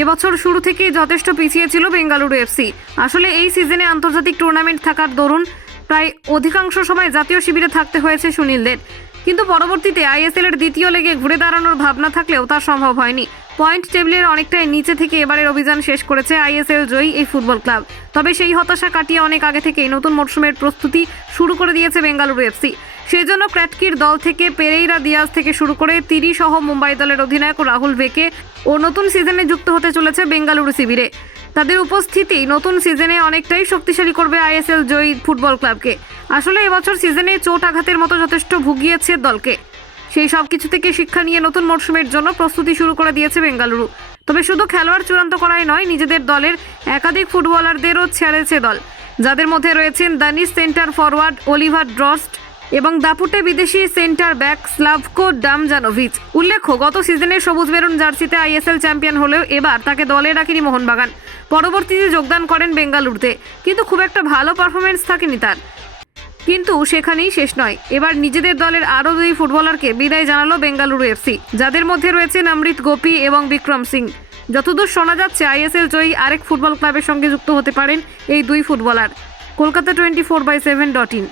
এবছর শুরু থেকেই যথেষ্ট পিছিয়ে ছিল বেঙ্গালুরু এফসি। আসলে এই সিজনে আন্তর্জাতিক টুর্নামেন্ট থাকার দরুন প্রায় অধিকাংশ সময় জাতীয় শিবিরে থাকতে হয়েছে সুনীলদের। কিন্তু পরবর্তীতে আইএসএল এর দ্বিতীয় লেগে ঘুরে দাঁড়ানোর ভাবনা থাকলেও তা সম্ভব হয়নি। পয়েন্ট টেবিলের অনেকটাই নিচে থেকে এবারের অভিযান শেষ করেছে আইএসএল জয়ী এই ফুটবল ক্লাব। তবে সেই হতাশা কাটিয়ে অনেক আগে থেকেই নতুন মরশুমের প্রস্তুতি শুরু করে দিয়েছে বেঙ্গালুরু এফসি। সেই জন্য ক্র্যাটকির দল থেকে পেরেইরা দিয়াজ থেকে শুরু করে তিরি সহ মুম্বাই দলের অধিনায়ক রাহুল ভেকে ও নতুন সিজনে যুক্ত হতে চলেছে বেঙ্গালুরু শিবিরে। তাদের উপস্থিতি নতুন সিজনে অনেকটাই শক্তিশালী করবে আইএসএল জয়ী ফুটবল ক্লাবকে। আসলে এবছর সিজনে চোট আঘাতের মতো যথেষ্ট ভুগিয়েছে দলকে। সেই সব কিছু থেকে শিক্ষা নিয়ে নতুন মরশুমের জন্য প্রস্তুতি শুরু করে দিয়েছে বেঙ্গালুরু। তবে শুধু খেলোয়াড় চূড়ান্ত করাই নয়, নিজেদের দলের একাধিক ফুটবলারদেরও ছেড়েছে দল, যাদের মধ্যে রয়েছেন দানিশ সেন্টার ফরওয়ার্ড অলিভার ড্রস্ট এবং দাপুটে বিদেশি সেন্টার ব্যাক স্লাভকো ডামজানোভিচ। উল্লেখ্য, গত সিজনে সবুজ মেরুন জার্সিতে আইএসএল চ্যাম্পিয়ন হলেও এবার তাকে দলে রাখেনি মোহনবাগান। পরবর্তীতে যোগদান করেন বেঙ্গালুরুতে, কিন্তু খুব একটা ভালো পারফরমেন্স থাকেনি তার। কিন্তু সেখানেই শেষ নয়, এবার নিজেদের দলের আরও দুই ফুটবলারকে বিদায় জানালো বেঙ্গালুরু এফসি, যাদের মধ্যে রয়েছেন অমৃত গোপী এবং বিক্রম সিং। যতদূর শোনা যাচ্ছে আইএসএল জয়ী আরেক ফুটবল ক্লাবের সঙ্গে যুক্ত হতে পারেন এই দুই ফুটবলার। কলকাতা 24/7.in।